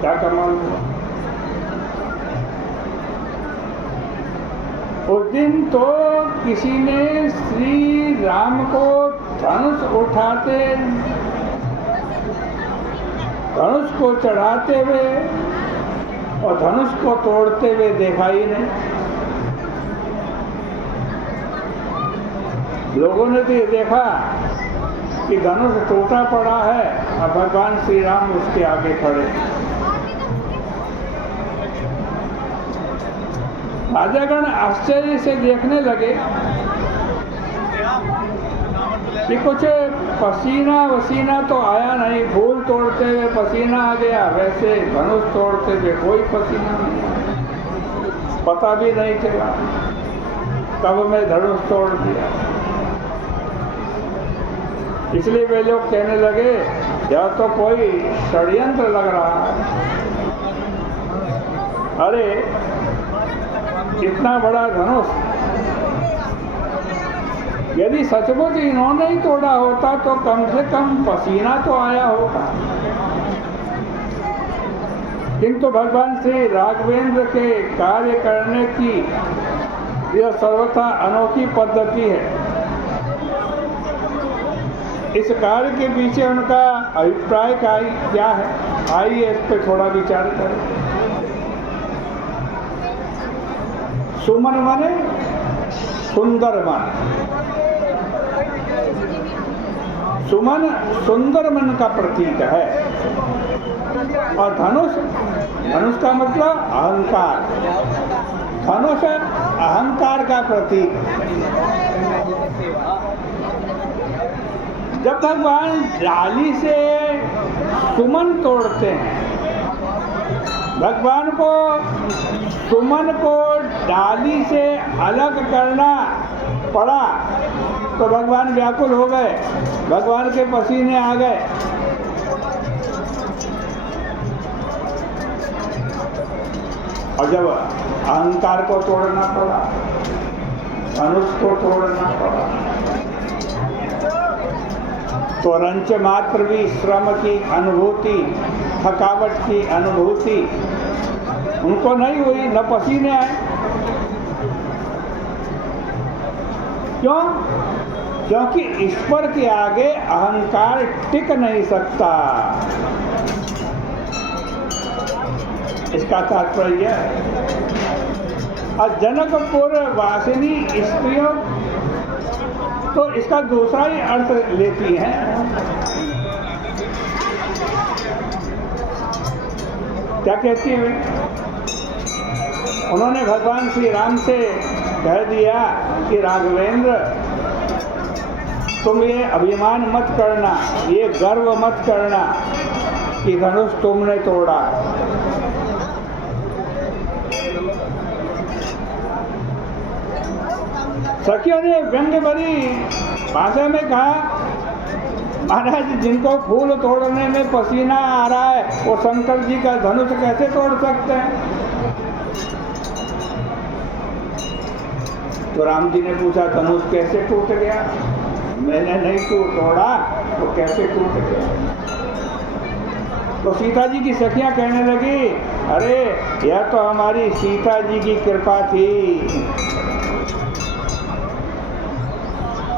क्या कमाल हुआ। उस दिन तो किसी ने श्री राम को धनुष उठाते, धनुष को चढ़ाते हुए और धनुष को तोड़ते हुए देखा ही नहीं। लोगों ने तो ये देखा कि धनुष टूटा पड़ा है और भगवान श्री राम उसके आगे खड़े। राजागण आश्चर्य से देखने लगे कि कुछ पसीना वसीना तो आया नहीं, फूल तोड़ते हुए पसीना आ गया, वैसे धनुष तोड़ते हुए कोई पसीना नहीं आया। पता भी नहीं चला कब मैं धनुष तोड़ दिया। इसलिए वे लोग कहने लगे यह तो कोई षड्यंत्र लग रहा है। अरे इतना बड़ा धनुष यदि सचमुच इन्होंने ही तोड़ा होता तो कम से कम पसीना तो आया होता। किंतु भगवान श्री राघवेंद्र के कार्य करने की यह सर्वथा अनोखी पद्धति है। इस कार्य के पीछे उनका अभिप्राय क्या है, आइए इस पे थोड़ा विचार करें। सुमन माने सुंदर मन, सुमन सुंदर मन का प्रतीक है। और धनुष, धनुष का मतलब अहंकार, धनुष अहंकार का प्रतीक। जब भगवान डाली से सुमन तोड़ते हैं, भगवान को सुमन को डाली से अलग करना पड़ा तो भगवान व्याकुल हो गए, भगवान के पसीने आ गए। और जब अहंकार को तोड़ना पड़ा, धनुष को तोड़ना पड़ा, तो रंच मात्र भी श्रम की अनुभूति, थकावट की अनुभूति उनको नहीं हुई, न पसीने आए। क्यों? क्योंकि ईश्वर के आगे अहंकार टिक नहीं सकता। इसका तात्पर्य है। और जनकपुर वासिनी स्त्रियों तो इसका दूसरा ही अर्थ लेती हैं। क्या कहती हैं? उन्होंने भगवान श्री राम से कह दिया कि राघवेंद्र तुम ये अभिमान मत करना, ये गर्व मत करना कि धनुष तुमने तोड़ा। सखियों ने व्यंग्य भरी भाषा में कहा, महाराज जिनको फूल तोड़ने में पसीना आ रहा है वो शंकर जी का धनुष कैसे तोड़ सकते हैं? तो राम जी ने पूछा धनुष कैसे टूट गया? मैंने नहीं तोड़ा तो कैसे टूट गया? तो सीता जी की सखियां कहने लगी, अरे यह तो हमारी सीता जी की कृपा थी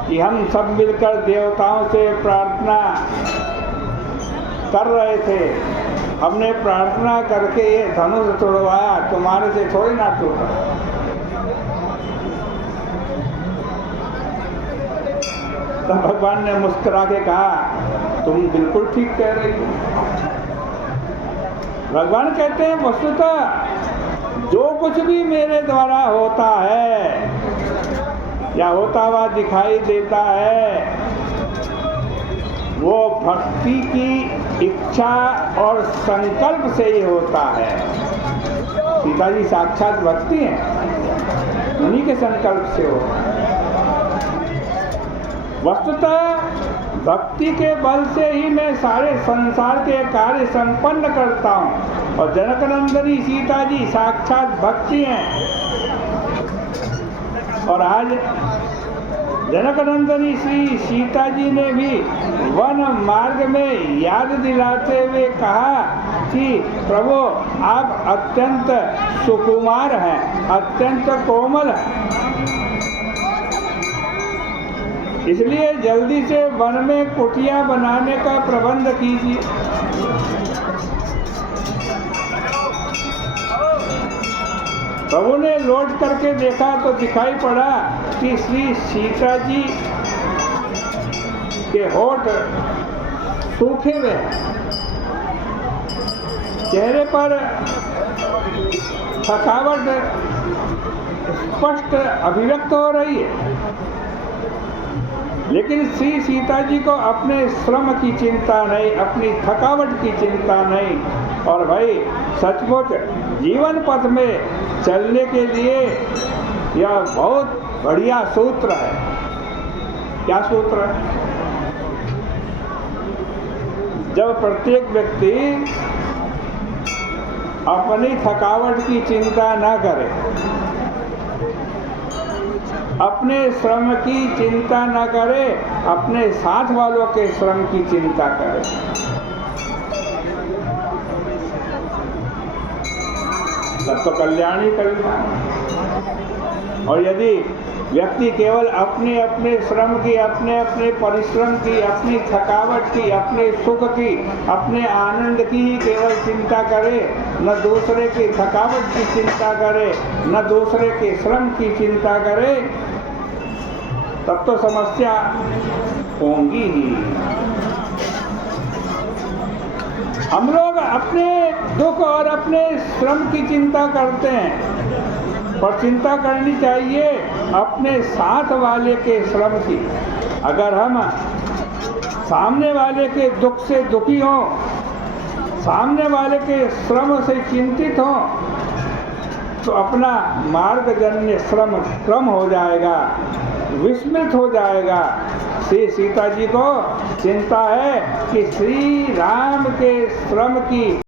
कि हम सब मिलकर देवताओं से प्रार्थना कर रहे थे, हमने प्रार्थना करके ये धनुष तोड़वाया, तुम्हारे से थोड़ी ना टूटा। तो भगवान ने मुस्कुरा के कहा, तुम बिल्कुल ठीक कह रही हो। भगवान कहते हैं वस्तुतः जो कुछ भी मेरे द्वारा होता है या होता हुआ दिखाई देता है वो भक्ति की इच्छा और संकल्प से ही होता है। सीता जी साक्षात भक्ति हैं, उन्हीं के संकल्प से होता है। वस्तुतः भक्ति के बल से ही मैं सारे संसार के कार्य संपन्न करता हूँ और जनकनंदनी सीता जी साक्षात भक्ति हैं। और आज जनकनंदनी श्री सीता जी ने भी वन मार्ग में याद दिलाते हुए कहा कि प्रभु आप अत्यंत सुकुमार हैं, अत्यंत कोमल हैं, इसलिए जल्दी से वन में कुटिया बनाने का प्रबंध कीजिए। प्रभु ने लौट करके देखा तो दिखाई पड़ा कि श्री सीता जी के होठ सूखे हुए हैं, चेहरे पर थकावट स्पष्ट अभिव्यक्त हो रही है, लेकिन श्री सीता जी को अपने श्रम की चिंता नहीं, अपनी थकावट की चिंता नहीं। और भाई सचमुच जीवन पथ में चलने के लिए यह बहुत बढ़िया सूत्र है। क्या सूत्र है? जब प्रत्येक व्यक्ति अपनी थकावट की चिंता न करे, अपने श्रम की चिंता न करे, अपने साथ वालों के श्रम की चिंता करे, तब तो कल्याण ही कल्याण। और यदि व्यक्ति केवल अपने अपने श्रम की, अपने अपने परिश्रम की, अपनी थकावट की, अपने सुख की, अपने आनंद की ही केवल चिंता करे, न दूसरे की थकावट की चिंता करे, न दूसरे के श्रम की चिंता करे, तब तो समस्या होंगी ही। हम लोग अपने दुख और अपने श्रम की चिंता करते हैं, पर चिंता करनी चाहिए अपने साथ वाले के श्रम की। अगर हम सामने वाले के दुख से दुखी हों, सामने वाले के श्रम से चिंतित हों, तो अपना मार्गजन्य श्रम क्रम हो जाएगा, विस्मृत हो जाएगा। श्री सीता जी को चिंता है कि श्री राम के श्रम की